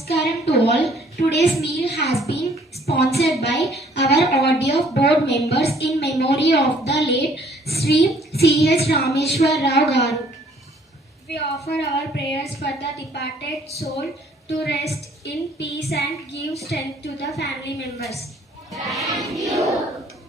Namaskaram to all. Today's meal has been sponsored by our audio board members in memory of the late Sri C.H. Rameshwar Rao Garu. We offer our prayers for the departed soul to rest in peace and give strength to the family members. Thank you.